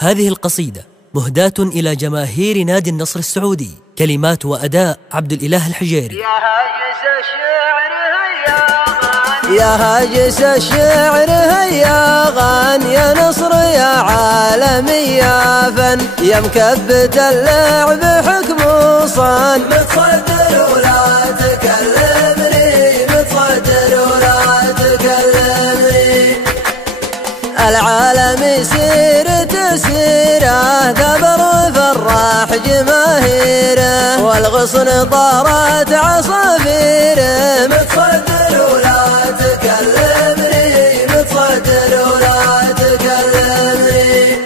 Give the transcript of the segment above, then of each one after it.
هذه القصيدة مهداة إلى جماهير نادي النصر السعودي، كلمات وأداء عبد الإله الحجيري. يا هاجس الشعر هيا غان، يا نصر يا عالمي يا فن، يا مكبت اللعب حكم صان، متصدر ولا تكلمني، متصدر ولا تكلمني. العالم يسير تسيره، ثبر وفراح جماهيره، والغصن طارت عصافيره، متصدر ولا تكلمني، متصدر ولا تكلمني.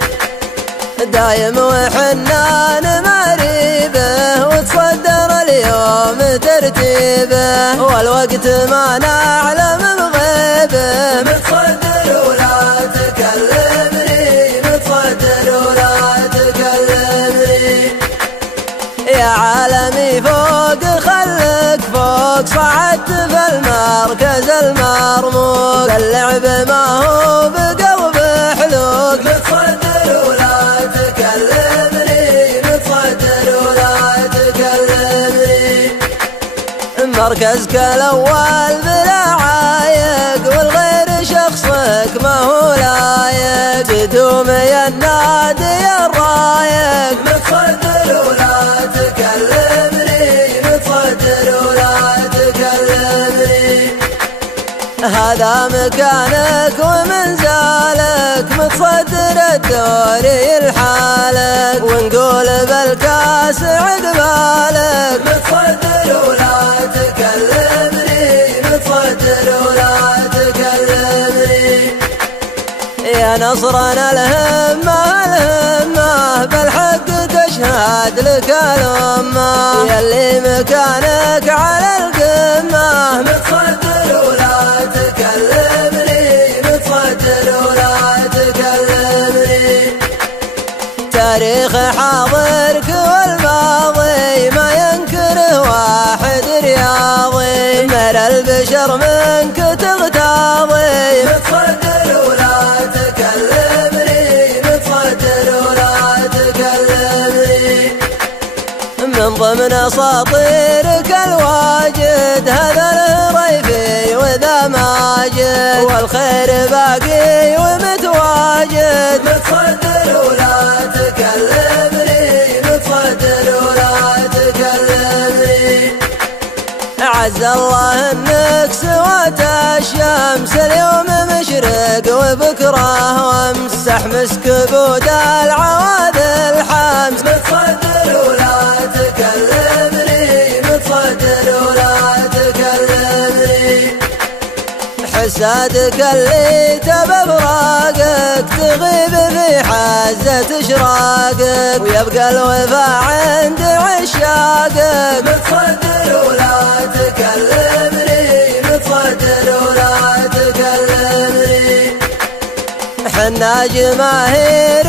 دايم وحنان مريبه، وتصدر اليوم ترتيبه، والوقت ما نعلم بغيبه، متصدر ولا تكلمني، متصدر ولا تكلمني. يا عالمي فوق خلك فوق، صعدت في المركز المرموق، اللعب ما هو بقلب حلوق، متصدر ولا تكلمني، متصدر ولا تكلمني. مركزك الأول بلا عايق، والغير شخصك ما هو لايق، تدوم يا النادي الرايق، متصدر ولا تكلمني، متصدر ولا تكلمني. هذا مكانك ومنزالك، متصدر الدوري لحالك، ونقول بالكاس عقبالك، متصدر ولا تكلمني، متصدر ولا تكلمني. يا نصرنا الهمة الهمة، بالحق تشهد لك الأمة، يلي مكانك على القمة، متصدر ولا تكلمني، متصدر ولا تكلمني. تاريخ حاضرك والماضي ما ينكره واحد رياضي، من البشر منك تغتاضي، متصدر ولا تكلمني، متصدر ولا تكلمني. من ضمن اساطيرك الواجد، هذا الهريفي وذا ماجد، والخير باقي ومتواجد، متصدر ولا تكلمني، متصدر ولا تكلمني. عز الله انك سوات الشمس، اليوم مشرق وبكره وامس، احمس كبود العواذل حمس، متصدر ولا تكلمني، متصدر ولا تكلمني. حسادك اللي تبى براقك، تغيب في حزة اشراقك، ويبقى الوفا عند عشاقك، متصدر ولا تكلمني، متصدر ولا تكلمني. حنا جماهير